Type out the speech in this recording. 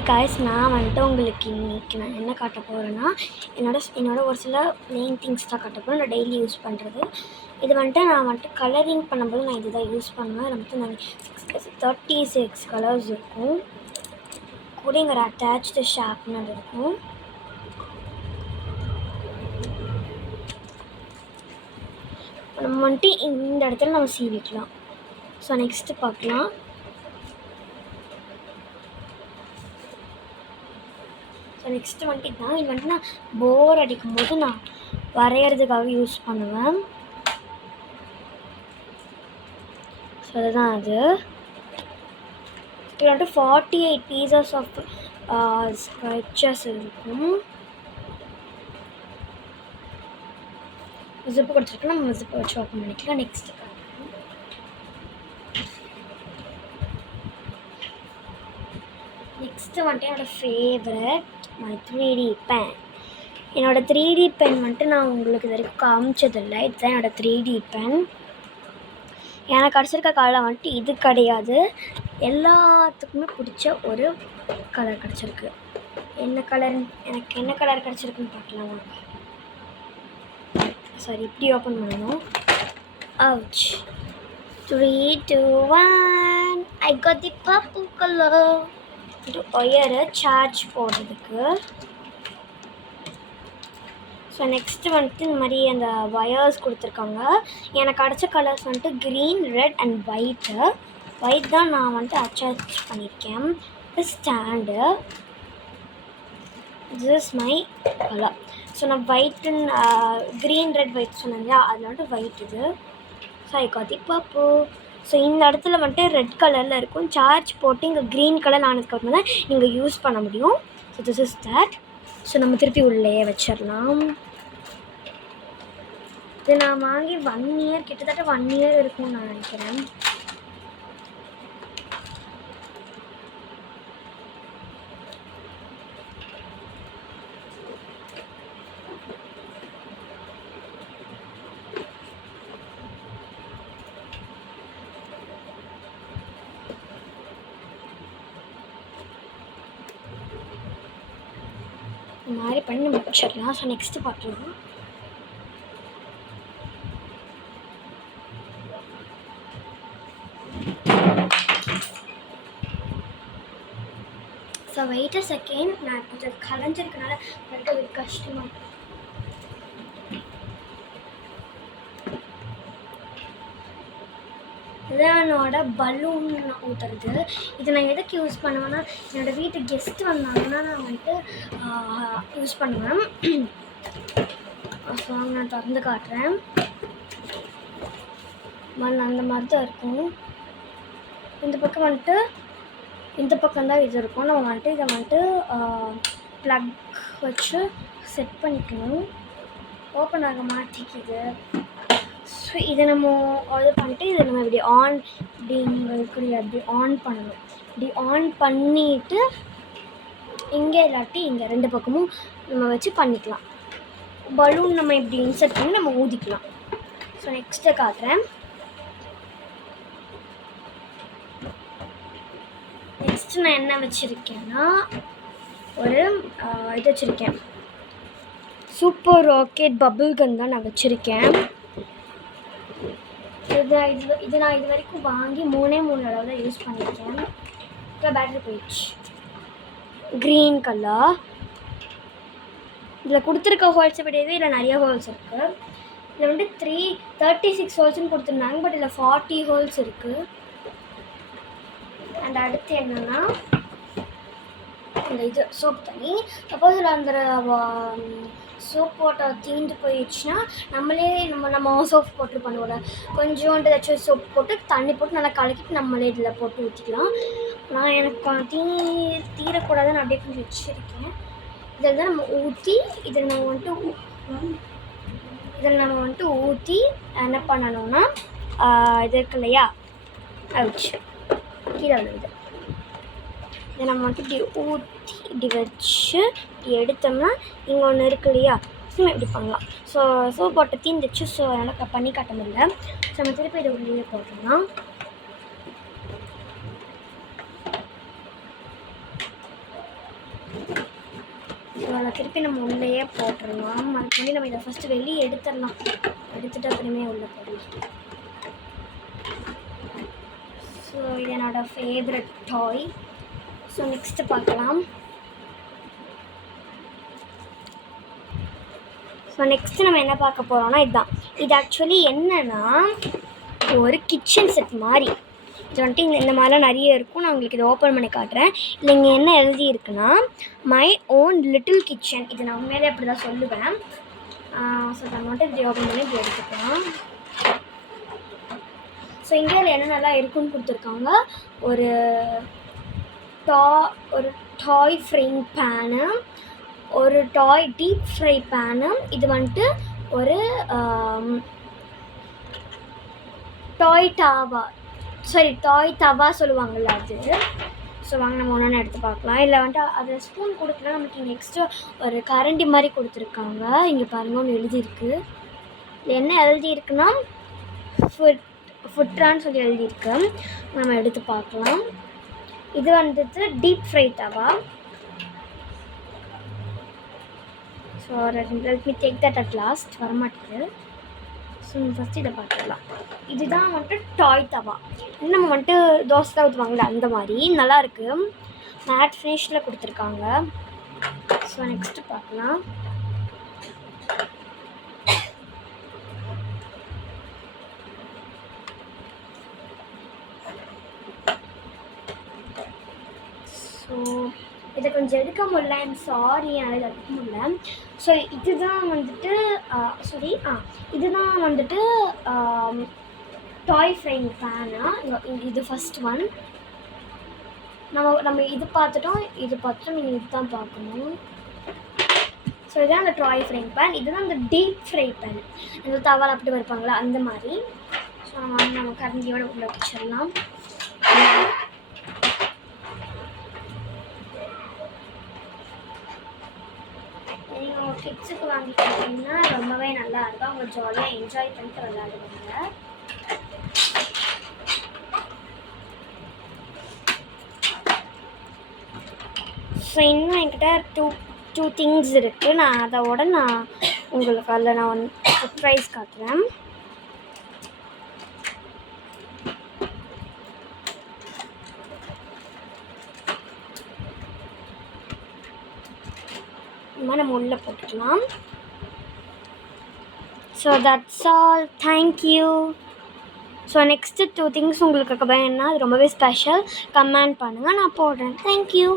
Hi guys, நான் வந்துட்டு உங்களுக்கு இன்றைக்கி நான் என்ன காட்ட போகிறேன்னா என்னோட ஒரு சில மெயின் திங்ஸ் தான் காட்ட போகிறேன். நான் டெய்லி யூஸ் பண்ணுறது. இது வந்துட்டு நான் கலரிங் பண்ணும்போது நான் இது தான் யூஸ் பண்ணுவேன். வந்துட்டு நான் 36 கலர்ஸ் இருக்கும். கூட இங்கே ஒரு அட்டாச்டு ஷார்ப்னர் இருக்கும். நம்ம வந்துட்டு இந்த இடத்துல நம்ம சீவிக்கலாம். ஸோ நெக்ஸ்ட்டு பார்க்கலாம். ஸோ நெக்ஸ்ட்டு வந்துட்டு இதுதான். இது வந்துட்டு நான் போர் அடிக்கும்போது நான் வரைகிறதுக்காக யூஸ் பண்ணுவேன். ஸோ அதுதான் அது. இதில் வந்துட்டு 48 பீசஸ் ஆஃப் ஸ்கெட்சஸ் இருக்கும். ஜிப்பு கொடுத்துருக்கு, நம்ம ஜிப்பை வச்சு ஓப்பன் பண்ணிக்கலாம். நெக்ஸ்ட்டு வந்துட்டு என்னோடய ஃபேவரட் மை 3D பென். என்னோடய 3D பென் வந்துட்டு நான் உங்களுக்கு இது வரைக்கும் காமிச்சதில்லை. இதுதான் என்னோடய 3D பென். எனக்கு கிடச்சிருக்க கலர் வந்துட்டு இது கிடையாது. எல்லாத்துக்குமே பிடிச்ச ஒரு கலர் கிடச்சிருக்கு. எனக்கு என்ன கலர் கிடச்சிருக்குன்னு பார்க்கலாம். சாரி, இப்படி ஓப்பன் பண்ணணும். Ouch. 3, 2, 1 I got the purple colour. இது ஒயரு சார்ஜ் போடுறதுக்கு. ஸோ நெக்ஸ்ட்டு வந்துட்டு இந்த மாதிரி அந்த ஒயர்ஸ் கொடுத்துருக்காங்க. எனக்கு கிடச்ச கலர்ஸ் வந்துட்டு green, red and white. White தான் நான் வந்துட்டு அட்டாச் பண்ணியிருக்கேன். Stand. This is my colour. So நான் white and green, red, white சொன்னேன் இல்லையா, அதில் வந்துட்டு ஒயிட் இது. So I got the purple. So இந்த இடத்துல வந்துட்டு ரெட் கலரில் இருக்கும். சார்ஜ் போட்டு இங்கே க்ரீன் கலர் ஆனதுக்கப்புறம் தான் நீங்கள் யூஸ் பண்ண முடியும். So this is that. So நம்ம திருப்பி உள்ளே வச்சிடலாம். இது நான் வாங்கி 1 இயர், கிட்டத்தட்ட 1 இயர் இருக்கும்னு நான் நினைக்கிறேன். இந்த மாதிரி பண்ணி முடிச்சிடலாம். ஸோ நெக்ஸ்ட்டு பார்க்கலாம். So wait a second. நான் கொஞ்சம் கலைஞ்சிருக்கனால வந்துட்டு ஒரு கஷ்டமாக. இதுதான் என்னோட பலூன் ஊற்றுறது. இது நான் எதுக்கு யூஸ் பண்ணுவேன்னா, என்னோடய வீட்டுக்கு கெஸ்ட்டு வந்தாங்கன்னா நான் வந்துட்டு யூஸ் பண்ணுவேன். ஸோ நான் திறந்து காட்டுறேன். அந்த மாதிரி தான் இருக்கும். இந்த பக்கம் வந்துட்டு இந்த பக்கம்தான் இது இருக்கும். நம்ம வந்துட்டு இதை வந்துட்டு ப்ளக் வச்சு செட் பண்ணிக்கணும். ஓப்பன் ஆக மாட்டேங்குது. ஸோ இதை நம்ம ஆர்டர் பண்ணிவிட்டு இதை நம்ம இப்படி அப்படி ஆன் பண்ணணும். இப்படி ஆன் பண்ணிவிட்டு இங்கே இல்லாட்டி இங்கே 2 பக்கமும் நம்ம வச்சு பண்ணிக்கலாம். பலூன் நம்ம இப்படி இன்சர்ட் பண்ணி நம்ம ஊதிக்கலாம். ஸோ நெக்ஸ்ட்டு காட்டுறேன். நெக்ஸ்ட்டு நான் என்ன வச்சுருக்கேன்னா, ஒரு இது வச்சுருக்கேன். சூப்பர் ராக்கெட் பபிள் கன் தான் நான் வச்சுருக்கேன். இது நான் இது வரைக்கும் வாங்கி 3 தடவை தான் யூஸ் பண்ணியிருக்கேன். இப்போ பேட்டரி போயிடுச்சு. Green colour. இதில் கொடுத்துருக்க ஹோல்ஸை விடவே இதில் நிறைய ஹோல்ஸ் இருக்குது. இதில் வந்துட்டு 36 ஹோல்ஸ்ன்னு கொடுத்துருந்தாங்க. பட் இதில் 40 ஹோல்ஸ் இருக்குது. அண்ட் அடுத்து என்னென்னா, இந்த இது சோப் தண்ணி. சப்போஸ் இதில் அந்த சோப் வாட்டர் தீந்து போயிடுச்சுன்னா நம்ம சோப் போட்டு பண்ணுவோம்ல, கொஞ்சோண்டு ஏதாச்சும் சோப் போட்டு தண்ணி போட்டு நல்லா கலக்கிட்டு நம்மளே இதில் போட்டு ஊற்றிக்கலாம். நான் எனக்கு தீரக்கூடாதுன்னு அப்படியே கொஞ்சம் வச்சுருக்கேன். இதில் தான் நம்ம ஊற்றி இதில் நம்ம வந்துட்டு ஊற்றி என்ன பண்ணணும்னா, இது இருக்கு இல்லையா, அவுச்சு கீழே விழுது. இதை நம்ம வந்துட்டு இப்படி ஊற்றி இப்படி வச்சு இப்படி எடுத்தோம்னா இங்கே ஒன்று இருக்கு இல்லையா, நம்ம இப்படி பண்ணலாம். ஸோ சோப் போட்டு தீந்துச்சு. ஸோ அதனால் பண்ணி காட்ட முடியல. ஸோ நம்ம திருப்பி இதை உள்ளே போட்டோம்னா அதை திருப்பி நம்ம உள்ளேயே போட்டுடலாம். அதுக்கு வேண்டி நம்ம இதை ஃபஸ்ட்டு வெளியே எடுத்துடலாம். எடுத்துகிட்டு அப்புறமே உள்ளே போடலாம். ஸோ இது என்னோடய ஃபேவரட் டாய். ஸோ நெக்ஸ்ட்டு பார்க்கலாம். ஸோ நெக்ஸ்ட்டு நம்ம என்ன பார்க்க போகிறோம்னா இதுதான். இது ஆக்சுவலி என்னென்னா ஒரு கிச்சன் செட் மாதிரி. இது வந்துட்டு இந்த மாதிரிலாம் நிறைய இருக்கும். நான் உங்களுக்கு இதை ஓப்பன் பண்ணி காட்டுறேன். இல்லை இங்கே என்ன எழுதி இருக்குன்னா மை ஓன் லிட்டில் கிச்சன். இது நான் உண்மையிலே அப்படி தான் சொல்லுவேன். ஸோ நம்ம வந்துட்டு இப்படி ஓப்பன் பண்ணி இப்படி எடுத்துக்கலாம். ஸோ இந்தியாவில் என்னென்னலாம் இருக்குன்னு கொடுத்துருக்காங்க. ஒரு டாய் ஃப்ரைங் பேனு, ஒரு டாய் டீப் ஃப்ரை பேனு, இது வந்துட்டு ஒரு டாய் தவா சொல்லுவாங்கள்ல அது. ஸோ வாங்க நம்ம ஒன்று எடுத்து பார்க்கலாம். இல்லை வந்துட்டு அதில் ஸ்பூன் கொடுக்கல, நமக்கு இங்கே எக்ஸ்ட்ரா ஒரு கரண்டி மாதிரி கொடுத்துருக்காங்க. இங்கே பாருங்கள் ஒன்று எழுதியிருக்கு. என்ன எழுதியிருக்குன்னா ஃபுட்ரான்னு சொல்லி எழுதியிருக்கு. நம்ம எடுத்து பார்க்கலாம். இது வந்துட்டு deep fry tawa. So let me take that at last. வரமாட்டேது. ஸோ ஃபஸ்ட்டு இதை பார்த்துக்கலாம். இதுதான் வந்துட்டு டாய் தவா. நம்ம வந்துட்டு தோசை தான் ஊற்றுவாங்களே அந்த மாதிரி நல்லாயிருக்கு. மேட் ஃபினிஷில் கொடுத்துருக்காங்க. ஸோ நெக்ஸ்ட்டு பார்க்கலாம். ஸோ இதை கொஞ்சம் எடுக்க முடியல. ஐம் சாரி, என்னால் எடுக்க முடியல. ஸோ இதுதான் வந்துட்டு இதுதான் வந்துட்டு டாய் ஃப்ரைங் பேனா. இது ஃபஸ்ட் ஒன். நம்ம இது பார்த்துட்டோம். நீங்கள் இதுதான் பார்க்கணும். ஸோ இதுதான் அந்த டாய் ஃப்ரைங் பேன். இதுதான் அந்த டீப் ஃப்ரை பேன். அந்த தவால் அப்படி வைப்பாங்களா அந்த மாதிரி. ஸோ நம்ம கரண்டியோட உள்ள வச்சிடலாம். நீங்கள் உங்கள் கிட்ஸுக்கு வாங்கி கொடுத்தீங்கன்னா ரொம்பவே நல்லா இருக்கும். அவங்க ஜாலியாக என்ஜாய் பண்ணிட்டு விளையாடுவாங்க. ஸோ இன்னும் என்கிட்ட டூ திங்ஸ் இருக்குது. நான் அதோட உங்களுக்கு அதில் நான் சர்ப்ரைஸ் காட்டுறேன். நம்ம உள்ளே போட்டுக்கலாம். So that's all. Thank you. So next 2 things உங்களுக்கு வேணும்னா அது ரொம்பவே ஸ்பெஷல். கமெண்ட் பண்ணுங்கள், நான் போடுறேன். தேங்க்யூ.